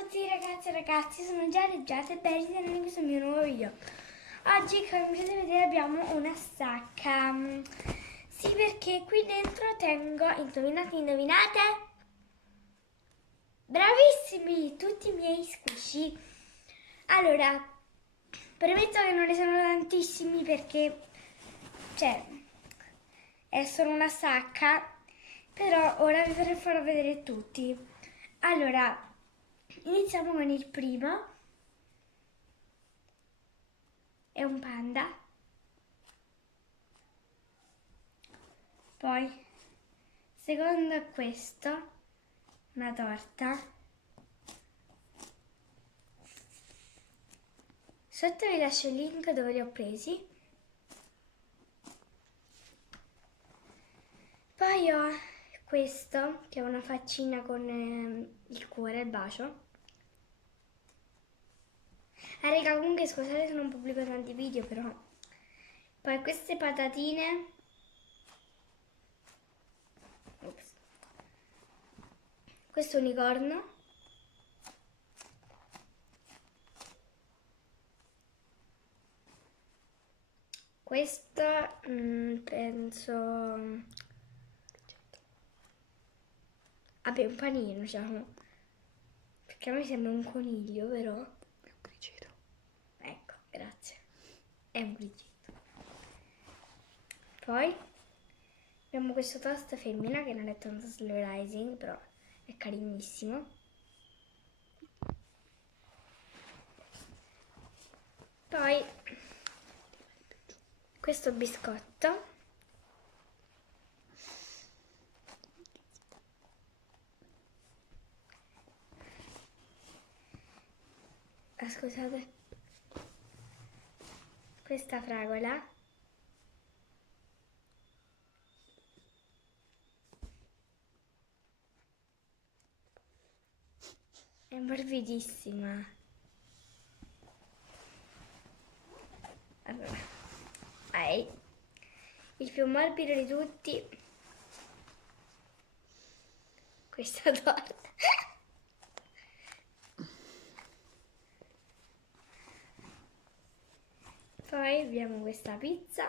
tutti ragazzi e ragazzi, sono già Reggiata e benvenuti in questo mio nuovo video. Oggi, come potete vedere, abbiamo una sacca. Sì, perché qui dentro tengo, indovinate? Bravissimi, tutti i miei squishy. Allora, premetto che non ne sono tantissimi perché, è solo una sacca, però ora vi farò vedere tutti. Allora, iniziamo con il primo. È un panda. Poi, secondo è questo, una torta. Sotto vi lascio il link dove li ho presi. Poi ho questo, che è una faccina con il cuore, il bacio. Raga, comunque scusate se non pubblico tanti video, però. Poi queste patatine. Ops. Questo unicorno. Questo penso. Vabbè, un panino, diciamo. Perché a me sembra un coniglio, però. È un criceto. Ecco, grazie. È un criceto. Poi abbiamo questo toast femmina che non è tanto slow rising, però è carinissimo. Poi questo biscotto. Scusate. Questa fragola. È morbidissima. Allora, il più morbido di tutti. Questa torta. Poi abbiamo questa pizza.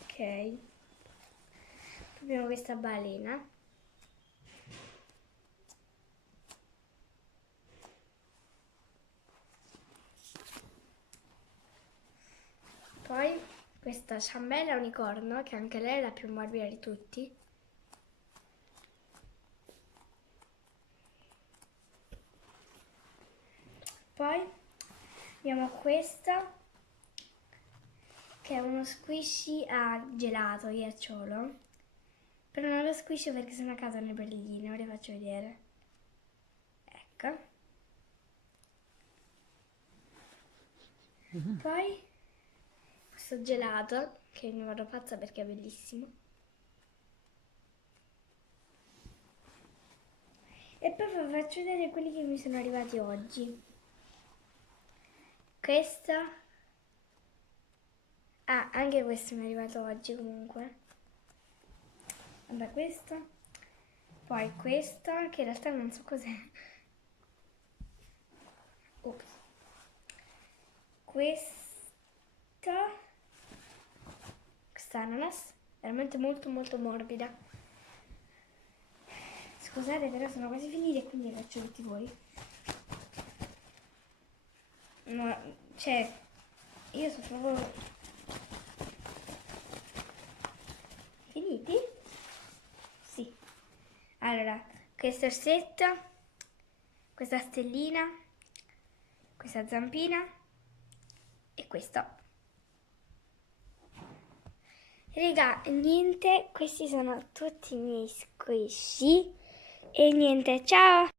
Ok. Abbiamo questa balena. Poi questa ciambella unicorno, che anche lei è la più morbida di tutti. Poi abbiamo questa, che è uno squishy a gelato, ghiacciolo. Però non lo squishy perché sono a casa le perline, ora le faccio vedere. Ecco. Poi questo gelato, che mi vado pazza perché è bellissimo. E poi vi faccio vedere quelli che mi sono arrivati oggi. Questa. Ah, anche questo mi è arrivato oggi comunque. Vabbè, questo. Poi questa, che in realtà non so cos'è. Ops. Questa ananas, veramente molto molto morbida. Scusate, però sono quasi finiti e quindi li faccio tutti voi. No, cioè, io sono proprio... Finiti? Sì. Allora, questo orsetto, questa stellina, questa zampina e questo. Raga, niente, questi sono tutti i miei squishy e niente, ciao!